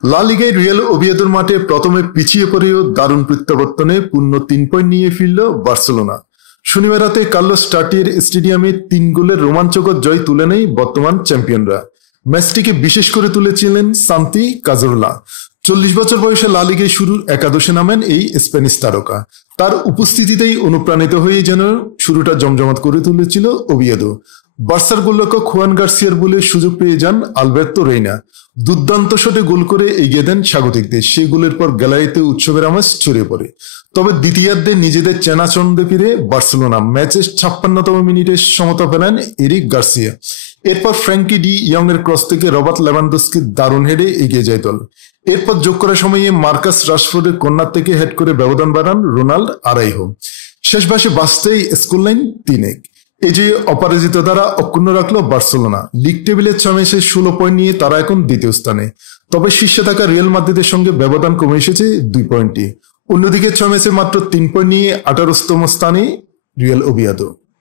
লা লিগায় রিয়াল ওভিয়েদোর মাঠে প্রথমে পিছিয়ে পড়েও দারুণ প্রত্যাবর্তনে পূর্ণ 3 পয়েন্ট নিয়ে ফিরল বার্সেলোনা। শনিবার রাতে কার্লোস টার্টিয়ের স্টেডিয়ামে 3 গোলের রোমাঞ্চকর জয় তুলে নেয় বর্তমান চ্যাম্পিয়নরা। ম্যাচটিকে বিশেষ করে তুলেছিলেন সান্তি কাজোরলা। 40 বছর বয়সে লা লিগায় শুরুর একাদশে নামেন এই স্প্যানিশ তারকা। তার উপস্থিতিতেই অনুপ্রাণিত হয়ে যেন শুরুটা জমজমাট করে তুলেছিল ওভিয়েদো। বার্সার গোলরক্ষক খুয়ান গার্সিয়ার বলে সুযোগ পেয়ে যান আলবের্তো রেইনা। দুর্দান্ত শটে গোল করে এগিয়ে দেন স্বাগতিকদের। সেই গোলের পর গ্যালারিতে উৎসবের আমেজ ছড়িয়ে পড়ে। তবে দ্বিতীয়ার্ধে নিজেদের চেনা ছন্দে ফিরে বার্সেলোনা। ম্যাচের 56তম মিনিটে সমতা পেলেন এরিক গার্সিয়া। এরপর ফ্র্যাঙ্কি ডি ইয়ং এর ক্রস থেকে রবার্ট লেভানডস্কির দারুণ হেডে এগিয়ে যায় দল। এরপর যোগ করার সময়ে মার্কাস রাশফোর্ডের কর্নার থেকে হেড করে ব্যবধান বাড়ান রোনাল্ড আরাইহো। শেষ বাসে বাঁচতেই স্কোরলাইন 3-1। এই যে অপরাজিত দ্বারা অক্ষুণ্ণ রাখলো বার্সেলোনা। লিগ টেবিলের 6 ম্যাচে 16 পয়েন্ট নিয়ে তারা এখন দ্বিতীয় স্থানে। তবে শীর্ষে থাকা রিয়াল মাদ্রিদের সঙ্গে ব্যবধান কমে এসেছে 2 পয়েন্টে। অন্যদিকে 6 ম্যাচে মাত্র 3 পয়েন্ট নিয়ে 18তম স্থানে রিয়াল ওভিয়েদো।